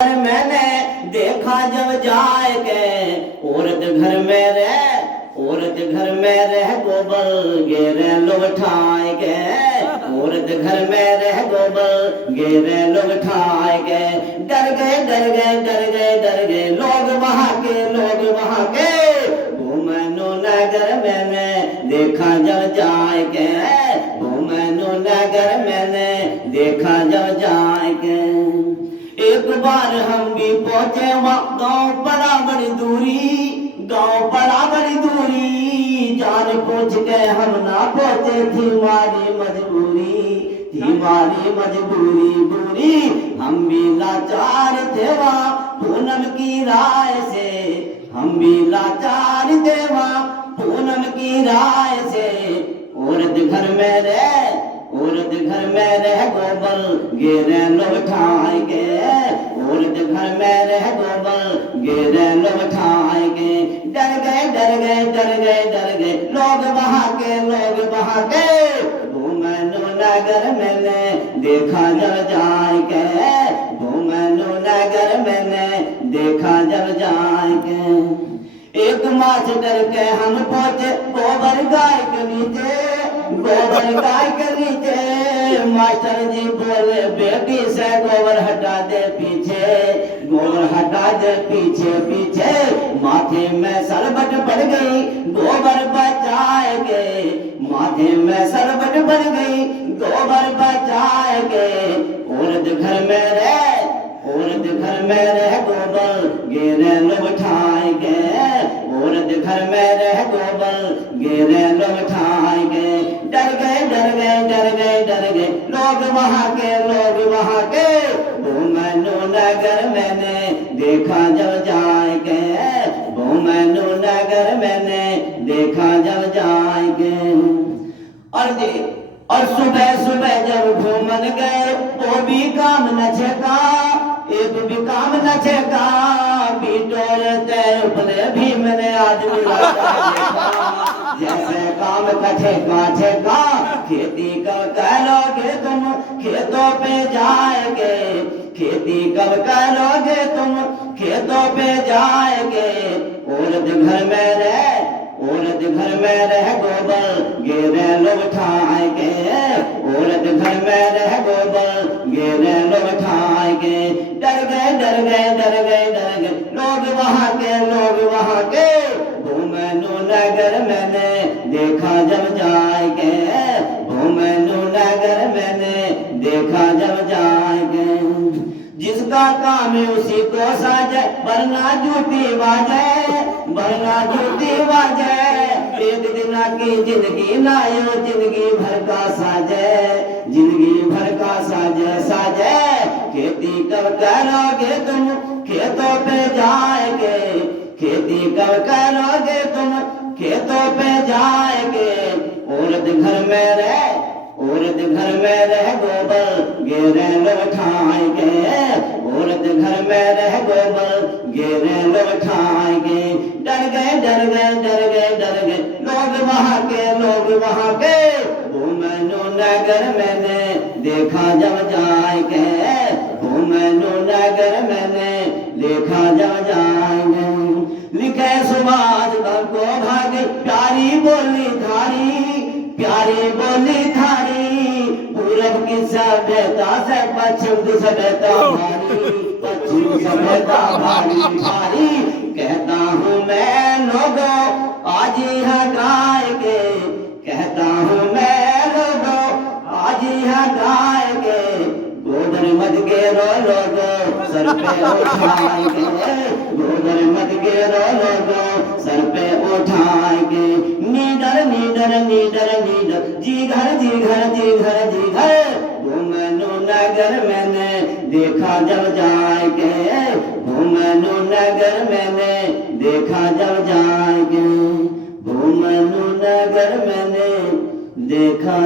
मैंने देखा जब जाए के औरत घर में रह गोबर गेरे लोग ठाए के औरत घर में रह गोबर गेरे लोग ठाए के डर गए लोग वहाँ के घूमनो नगर मैंने देखा जब जाए के घूमनो नगर मैंने देखा जब जाए के। एक बार हम भी पहुंचे गाँव बड़ा बड़ी दूरी जान पूछ के हम ना पहुंचे थी हमारी मजबूरी बुरी हम भी लाचार थे वहाँ पूनम की राय से हम भी लाचार थे वहाँ पूनम की राय से औरत घर में रह गोबर गेरे लोग ठाए के औरत घर में रह गोबर गेरे लोग ठाए के डर गए लोग वहाँ के घूमनो नगर मैंने देखा जब जाए के घूमनो नगर मैंने देखा जब जाए के। एक मास्टर के हम पहुंचे गोबर गाय के नीचे मास्टर जी बोले बेटी से गोबर हटा दे पीछे माथे में सरबट पड़ गई गोबर बचाए के माथे में सरबट पड़ गई गोबर बचाए के। औरत घर में रह गोबर गेरे लोग ठाए के औरत घर में रह गोबर गेरे लोग ठाए के डर गए लोग वहाँ के घूमनो नगर मैंने देखा जब जाए के घूमनो नगर मैंने देखा जब जाए के। और सुबह जब घूमन गए वो भी काम न छेका एक भी काम न छेका बीटोर ते उपले भी मैंने आदमी जैसे काम छेका खेती कब करोगे तुम खेतों पे जाएंगे खेती कब करोगे तुम खेतों पे जाएंगे। औरत घर में रह गोबर गेरे लोग ठाए के औरत घर में रह गोबर गेरे लोग ठाए के डर गए लोग वहाँ के घूमनो नगर मैंने देखा जब जाए के घूमनो नगर मैंने देखा जब जाए के। जिसका काम है उसी को साजे वरना झूठी बाजे एक दिन की जिंदगी लायो जिंदगी भर का साजे खेती कब करोगे तुम खेतों पे जाएंगे खेती कब करोगे तुम खेतों पे जाएंगे। औरत घर में रह गोबर गेरे लोग ठाए के औरत घर में रह गोबर गेरे लोग ठाए के डर गए लोग वहाँ के घूमनो नगर मैंने देखा जब जाए के घूमनो नगर मैंने देखा जब जाए के। लिखे सुभाष को भागे प्यारी बोली थारी पूरब की सभ्यता से पश्चिम की सभ्यता भारी कहता हूँ मैं लोगों आज यहाँ गाय के कहता हूँ मैं लोगों आज यहाँ गाय के गोबर मत गेरो लोगो सर पे उठाएंगे गोबर मत गेरो लोगो सर पे उठाएंगे नीडर जी घर घूमनो नगर मैंने देखा जब जाए के घूमनो नगर मैंने देखा जब जाए के घूमनो नगर मैंने देखा